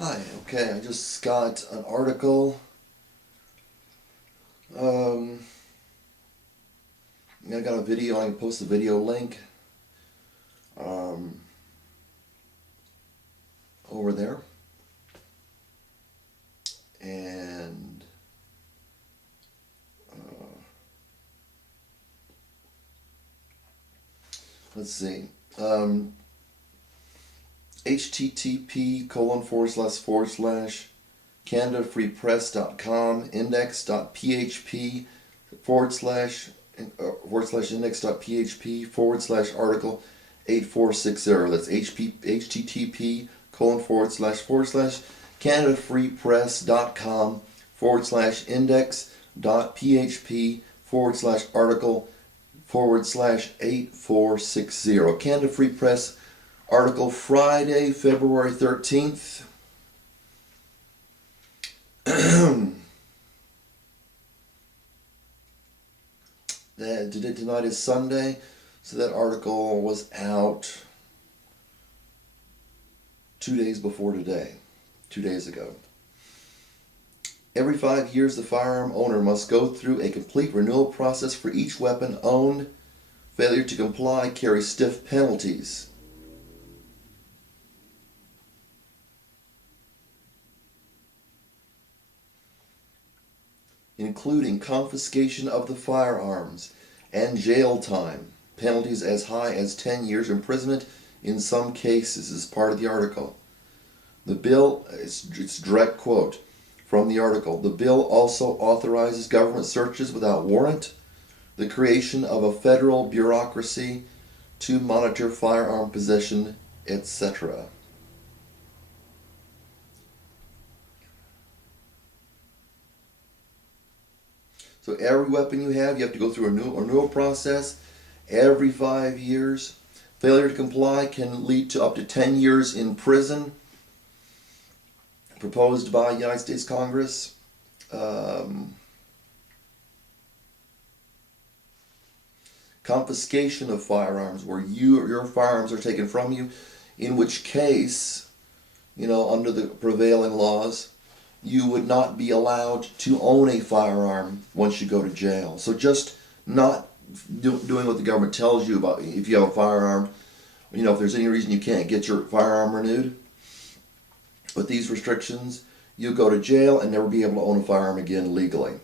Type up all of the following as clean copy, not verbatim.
Hi, okay, I just got an article. Um, I got a video, I can post the video link um, over there. And let's see. http:// CanadaFreePress.com index.php index.php article 8460. That's http:// CanadaFreePress.com index.php article /8460. Canada Free Press article Friday, February 13th. Tonight is Sunday, so that article was out 2 days before today, 2 days ago. Every 5 years, the firearm owner must go through a complete renewal process for each weapon owned. Failure to comply carries stiff penalties. Including confiscation of the firearms and jail time, penalties as high as 10 years imprisonment in some cases, is part of the article. The bill, it's direct quote from the article, the bill also authorizes government searches without warrant, the creation of a federal bureaucracy to monitor firearm possession, etc. So every weapon you have to go through a renewal process every 5 years. Failure to comply can lead to up to 10 years in prison, proposed by United States Congress. Confiscation of firearms, where your firearms are taken from you, in which case, under the prevailing laws, you would not be allowed to own a firearm once you go to jail. So just not doing what the government tells you about if you have a firearm, if there's any reason you can't get your firearm renewed, with these restrictions, you go to jail and never be able to own a firearm again legally.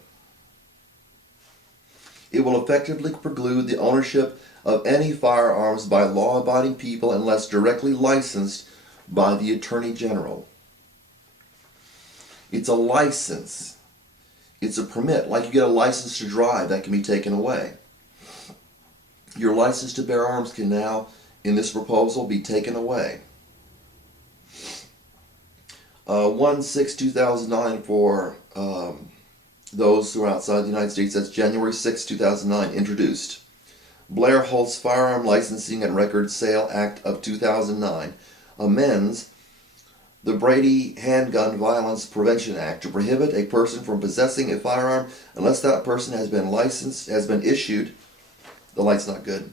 It will effectively preclude the ownership of any firearms by law-abiding people unless directly licensed by the Attorney General. It's a license. It's a permit. Like you get a license to drive, that can be taken away. Your license to bear arms can now, in this proposal, be taken away. 1/6/2009 for those who are outside the United States. That's January 6, 2009, introduced. Blair Holt's Firearm Licensing and Record Sale Act of 2009 amends the Brady Handgun Violence Prevention Act to prohibit a person from possessing a firearm unless that person has been issued, the light's not good,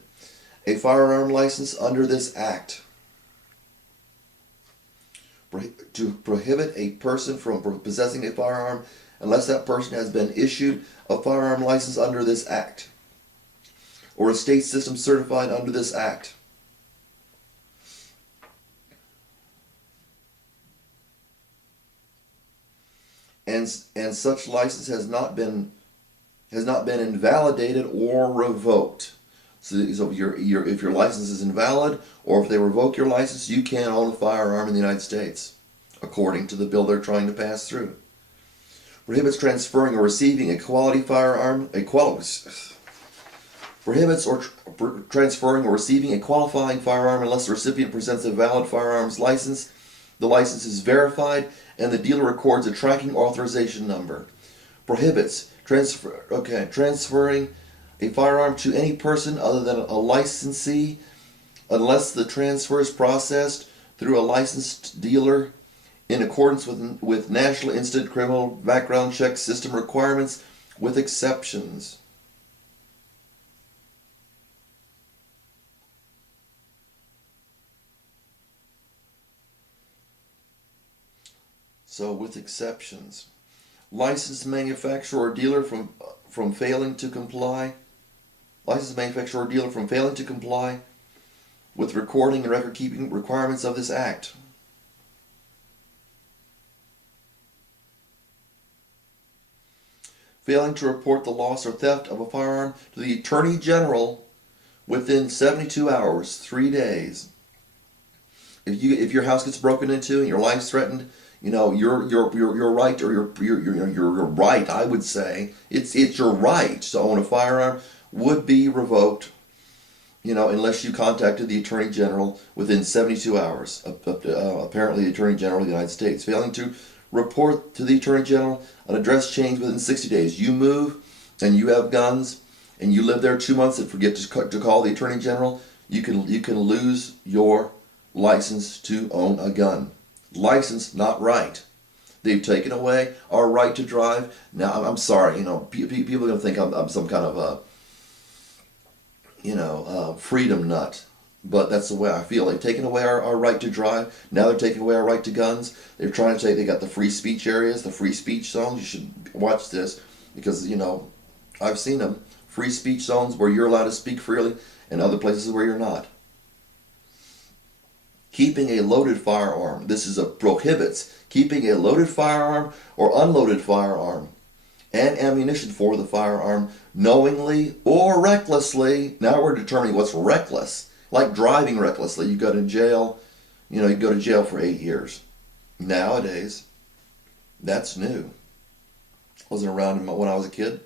a firearm license under this act. To prohibit a person from possessing a firearm unless that person has been issued a firearm license under this act, or a state system certified under this act. And such license has not been invalidated or revoked. So if your license is invalid, or if they revoke your license, you can't own a firearm in the United States, according to the bill they're trying to pass through. Prohibits transferring or receiving a quality firearm. Prohibits transferring or receiving a qualifying firearm unless the recipient presents a valid firearms license. The license is verified and the dealer records a tracking authorization number. Prohibits transferring a firearm to any person other than a licensee unless the transfer is processed through a licensed dealer in accordance with National Instant Criminal Background Check System requirements, with exceptions. So with exceptions. Licensed manufacturer or dealer from failing to comply. Licensed manufacturer or dealer from failing to comply with recording and record keeping requirements of this act. Failing to report the loss or theft of a firearm to the Attorney General within 72 hours, 3 days. If your house gets broken into and your life's threatened, your right, or your right, I would say, it's your right to own a firearm would be revoked, unless you contacted the Attorney General within 72 hours. Apparently the Attorney General of the United States. Failing to report to the Attorney General an address change within 60 days. You move and you have guns and you live there 2 months and forget to call the Attorney General, you can lose your license to own a gun. License, not right. They've taken away our right to drive. Now, I'm sorry, people are going to think I'm some kind of a, freedom nut. But that's the way I feel. They've taken away our right to drive. Now they're taking away our right to guns. They're trying to say they got the free speech areas, the free speech zones. You should watch this because, I've seen them. Free speech zones where you're allowed to speak freely and other places where you're not. Keeping a loaded firearm. This is a prohibits. Keeping a loaded firearm or unloaded firearm and ammunition for the firearm knowingly or recklessly. Now we're determining what's reckless. Like driving recklessly, you go to jail. You go to jail for 8 years. Nowadays, that's new. Wasn't around when I was a kid.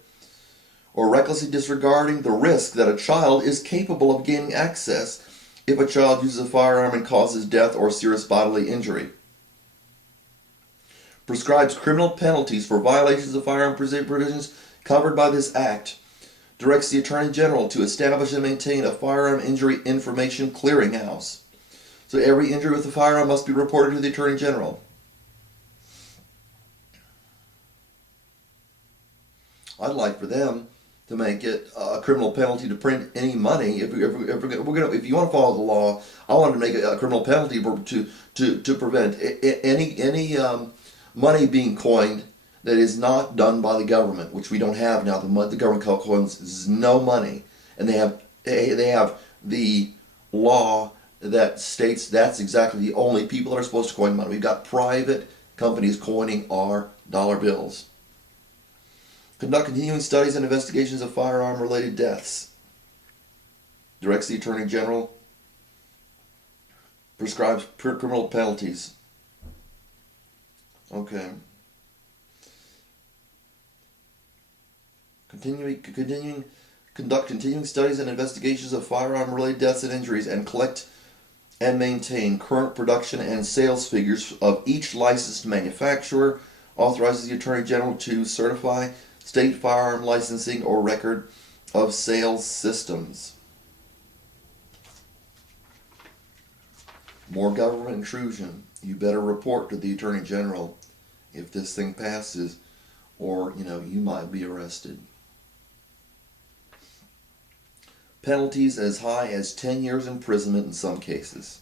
Or recklessly disregarding the risk that a child is capable of gaining access if a child uses a firearm and causes death or serious bodily injury. Prescribes criminal penalties for violations of firearm provisions covered by this act. Directs the Attorney General to establish and maintain a firearm injury information clearinghouse. So every injury with a firearm must be reported to the Attorney General. I'd like for them to make it a criminal penalty to print any money. If you want to follow the law, I want to make it a criminal penalty to prevent any money being coined that is not done by the government, which we don't have now. The government coins no money, and they have the law that states that's exactly the only people that are supposed to coin money. We've got private companies coining our dollar bills. Conduct continuing studies and investigations of firearm-related deaths. Directs the Attorney General. Prescribes criminal penalties. Okay. Conduct continuing studies and investigations of firearm-related deaths and injuries, and collect and maintain current production and sales figures of each licensed manufacturer. Authorizes the Attorney General to certify state firearm licensing or record of sales systems. More government intrusion. You better report to the Attorney General if this thing passes, or you might be arrested. Penalties as high as 10 years imprisonment in some cases.